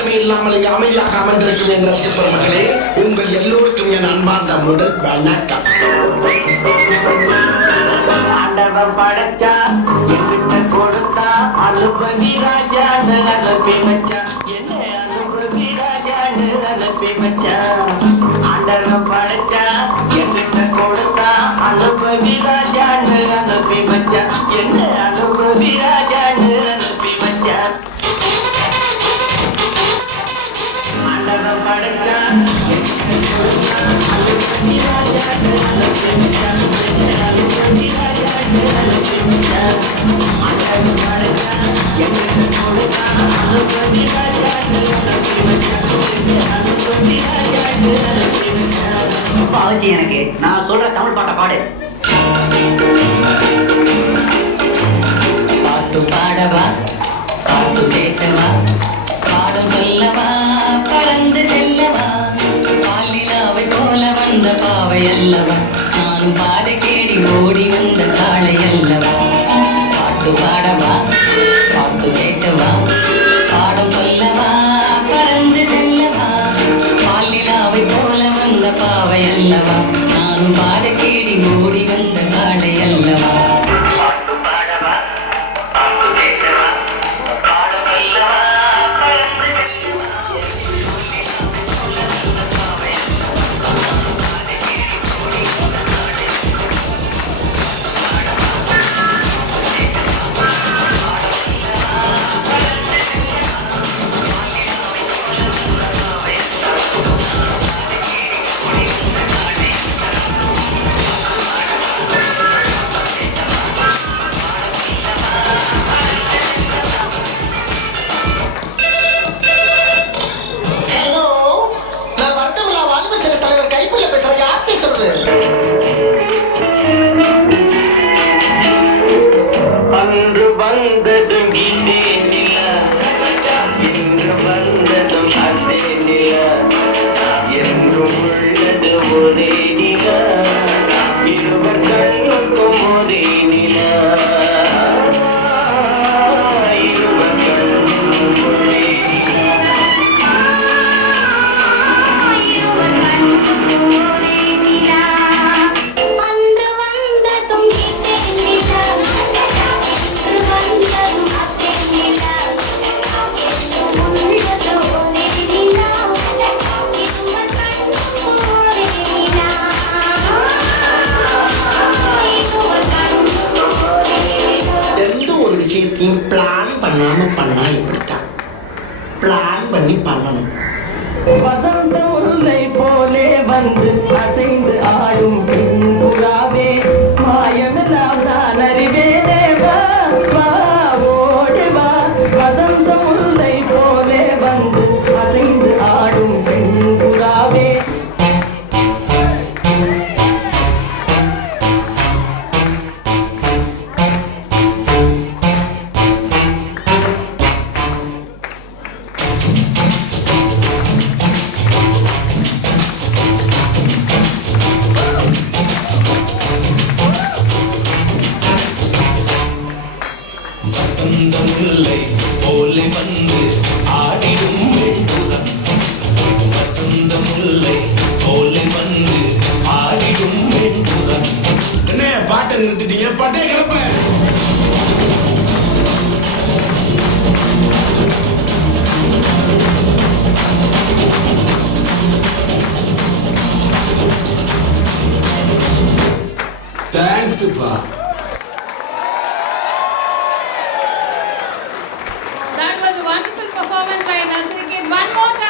ஆர்ப்பாட்டமே இல்லாமல் அமைதியாக அமர்ந்திருக்கும் என் ரசிக பெருமக்களே, உங்கள் எல்லோருக்கும் என் அன்பார்ந்த முதல் வணக்கம். படைச்சா கொடுத்தா அனுபவி ராஜா அனுப்பி வச்சா என்ன அனுபவி ராஜா அனுப்பி வச்சா ஆண்டவன் படைச்சா என்கிட்ட கொடுத்தா அனுபவி ராஜா அனுப்பி வச்சா என்ன அனுபவி ராஜா அனுப்பி வச்சா ஆண்டவன் படைச்சா அனுபவி ராஜா அனுப்பி வச்சா அனுபவி ராஜா அவசியம் எனக்கு நான் சொல்ற தமிழ் பாட்டை பாடு. பாட்டு பாடவா, பாட்டு பேசவா, பாடும் சொல்லவா, பறந்து செல்லவா, பாலிலாவை போல வந்த பாவை அல்லவா, நானும் பாதை தேடி ஓடி வந்த காளை அல்லவா. பாட்டு பாடவா, பாட்டு பேசவா, பாடும் சொல்லவா, பறந்து செல்லவா, பாலிலாவை போல வந்த பாவை அல்லவா, நானும் பாதை தேடி ஓடி வந்த காளை அல்லவா. பாட்டு பாடவா, பாட்டு பேசவா, பாடும் சொல்லவா, பறந்து அன்று வந்ததும் இதே நில, இன்று வந்ததும் அதே நில, என்றும் உள்ளது ஒரே நில, இருவர் கண்ணுக்கும் ஒரே நில, இருவர் கண்ணுக்கும் ஒரே பிளான் பண்ணாம பண்ணா இப்படித்தான். பிளான் பண்ணி பண்ணணும். வசந்த உருளை போலே வந்து அசைந்து ஆடும் புறாவே, மாயமெல்லாம் நான் அறிவேனே, வா வா ஓடி வா. வசந்த உருளை போலே வந்து அசைந்து ஆடும் புறாவே. வசந்த முல்லை போலே வந்து ஆடிடும் வெண்புறா, வசந்த முல்லை போலே வந்து ஆடிடும் வெண்புறா. என்ன பாட்டை நிறுத்திட்டீங்க? பாட்டே கிளப்ப. தேங்க்ஸ்ப்பா. That was a wonderful performance by Nasri Kid. One more time.